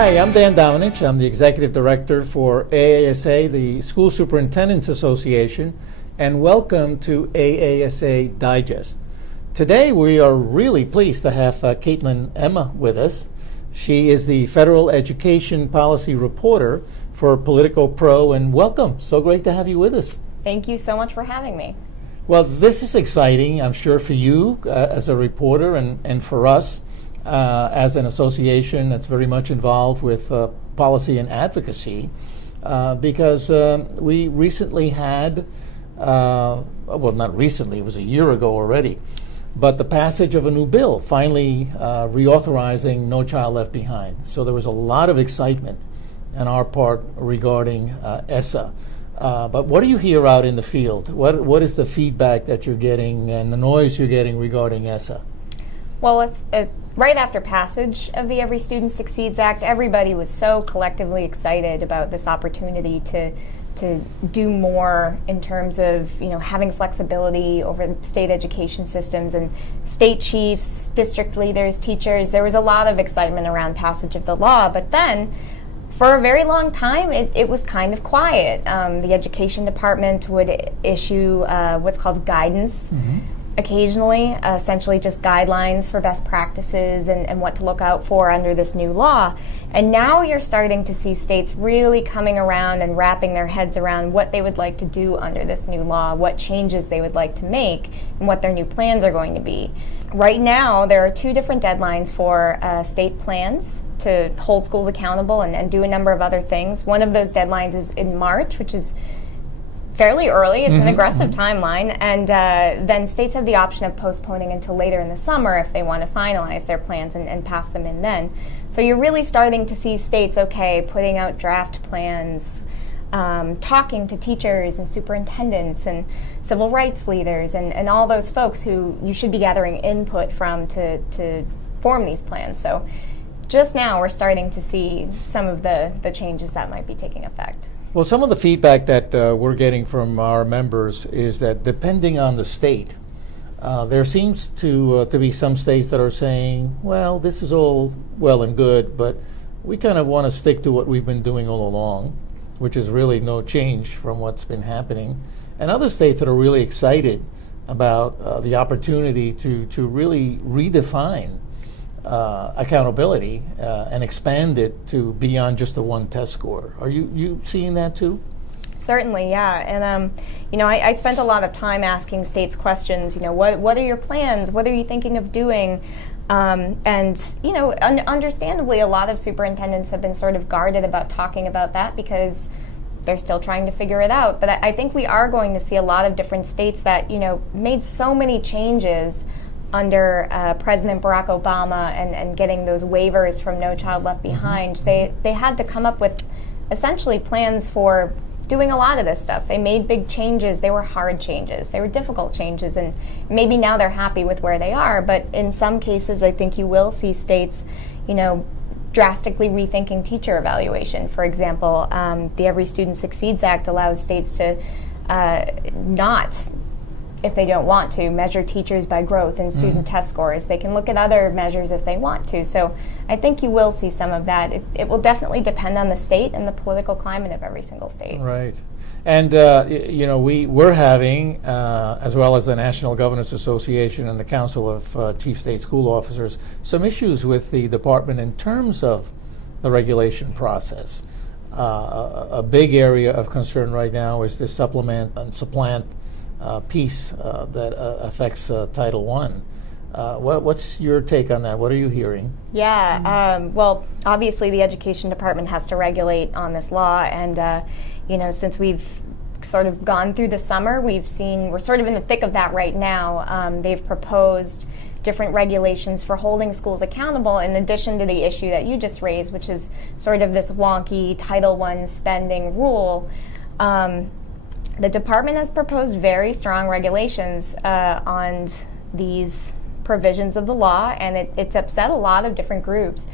Hi, I'm Dan Domenech. I'm the Executive Director for AASA, the School Superintendents Association, and welcome to AASA Digest. Today we are really pleased to have Caitlin Emma with us. She is the Federal Education Policy Reporter for Politico Pro, and welcome. So great to have you with us. Thank you so much for having me. Well, this is exciting, I'm sure, for you as a reporter and for us as an association that's very much involved with policy and advocacy, because we recently had, well, not recently, it was a year ago already, but the passage of a new bill, finally reauthorizing No Child Left Behind. So there was a lot of excitement on our part regarding AASA. But what do you hear out in the field? What is the feedback that you're getting and the noise you're getting regarding AASA? Well, it's right after passage of the Every Student Succeeds Act, everybody was so collectively excited about this opportunity to do more in terms of, having flexibility over state education systems, and state chiefs, district leaders, teachers. There was a lot of excitement around passage of the law, but then for a very long time, it was kind of quiet. The education department would issue what's called guidance occasionally, essentially just guidelines for best practices and what to look out for under this new law. And now you're starting to see states really coming around and wrapping their heads around what they would like to do under this new law, what changes they would like to make, and what their new plans are going to be. Right now, there are two different deadlines for state plans to hold schools accountable and do a number of other things. One of those deadlines is in March, which is fairly early. It's an aggressive timeline, and then states have the option of postponing until later in the summer if they want to finalize their plans and pass them in then. So you're really starting to see states, putting out draft plans, talking to teachers and superintendents and civil rights leaders and all those folks who you should be gathering input from to form these plans. So just now we're starting to see some of the changes that might be taking effect. Well, some of the feedback that we're getting from our members is that depending on the state, there seems to be some states that are saying, well, this is all well and good, but we kind of want to stick to what we've been doing all along, which is really no change from what's been happening. And other states that are really excited about the opportunity to really redefine accountability and expand it to beyond just the one test score. Are you seeing that too? Certainly, yeah. And I spent a lot of time asking states questions. What are your plans? What are you thinking of doing? Understandably, a lot of superintendents have been sort of guarded about talking about that because they're still trying to figure it out. But I think we are going to see a lot of different states that made so many changes under President Barack Obama and getting those waivers from No Child Left Behind. They had to come up with essentially plans for doing a lot of this stuff. They made big changes. They were hard changes. They were difficult changes, and maybe now they're happy with where they are, but in some cases I think you will see states drastically rethinking teacher evaluation. For example, the Every Student Succeeds Act allows states to not, if they don't want to, measure teachers by growth in student test scores. They can look at other measures if they want to. So I think you will see some of that. It will definitely depend on the state and the political climate of every single state. Right. And, we're having, as well as the National Governors Association and the Council of Chief State School Officers, some issues with the department in terms of the regulation process. A big area of concern right now is the supplement and supplant piece that affects Title I. What's your take on that? What are you hearing? Yeah, well, obviously the Education Department has to regulate on this law, and since we've sort of gone through the summer, we're sort of in the thick of that right now. They've proposed different regulations for holding schools accountable in addition to the issue that you just raised, which is sort of this wonky Title I spending rule. The department has proposed very strong regulations on these provisions of the law, and it's upset a lot of different groups,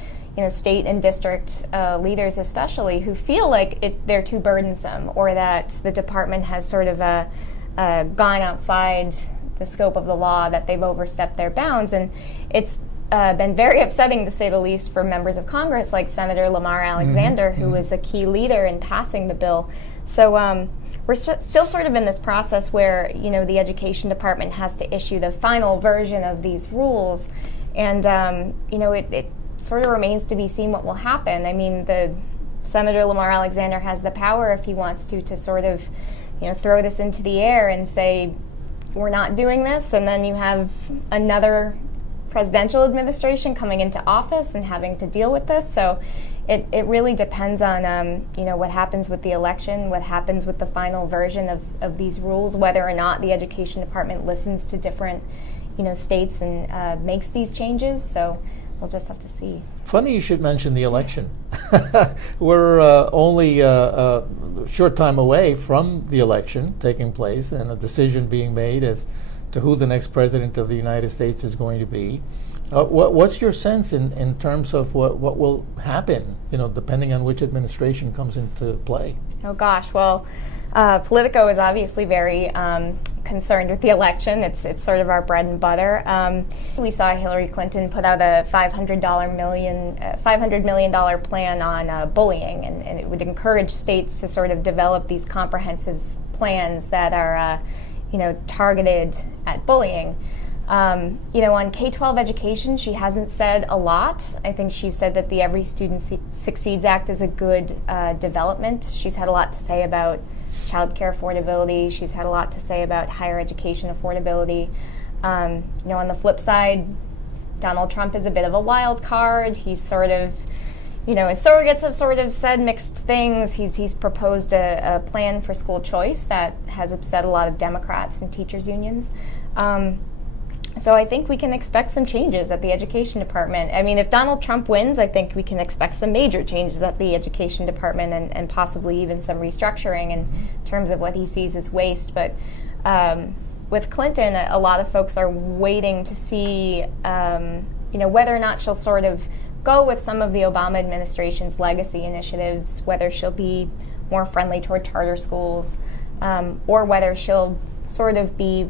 state and district leaders especially, who feel like they're too burdensome, or that the department has sort of gone outside the scope of the law, that they've overstepped their bounds. And it's been very upsetting, to say the least, for members of Congress like Senator Lamar Alexander, who was a key leader in passing the bill. So we're still sort of in this process where, the Education Department has to issue the final version of these rules, and it sort of remains to be seen what will happen. I mean, the Senator Lamar Alexander has the power, if he wants to sort of, throw this into the air and say, we're not doing this, and then you have another presidential administration coming into office and having to deal with this. So it really depends on what happens with the election, what happens with the final version of these rules, whether or not the Education Department listens to different states and makes these changes. So we'll just have to see. Funny you should mention the election. We're only a short time away from the election taking place and a decision being made as to who the next president of the United States is going to be. What's your sense in terms of what will happen, depending on which administration comes into play? Oh gosh, well, Politico is obviously very concerned with the election. It's sort of our bread and butter. We saw Hillary Clinton put out a $500 million plan on bullying, and it would encourage states to sort of develop these comprehensive plans that are targeted at bullying. On K-12 education, she hasn't said a lot. I think she said that the Every Student Succeeds Act is a good development. She's had a lot to say about child care affordability. She's had a lot to say about higher education affordability. On the flip side, Donald Trump is a bit of a wild card. He's sort of, his surrogates have sort of said mixed things. He's proposed a plan for school choice that has upset a lot of Democrats and teachers' unions. So I think we can expect some changes at the Education Department. I mean, if Donald Trump wins, I think we can expect some major changes at the Education Department and possibly even some restructuring in terms of what he sees as waste. But with Clinton, a lot of folks are waiting to see, whether or not she'll sort of go with some of the Obama administration's legacy initiatives, whether she'll be more friendly toward charter schools, or whether she'll sort of be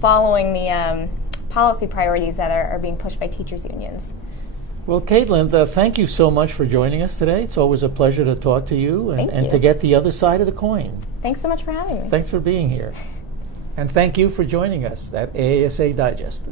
following the policy priorities that are being pushed by teachers' unions. Well, Caitlin, thank you so much for joining us today. It's always a pleasure to talk to you and to get the other side of the coin. Thanks so much for having me. Thanks for being here. And thank you for joining us at AASA Digest.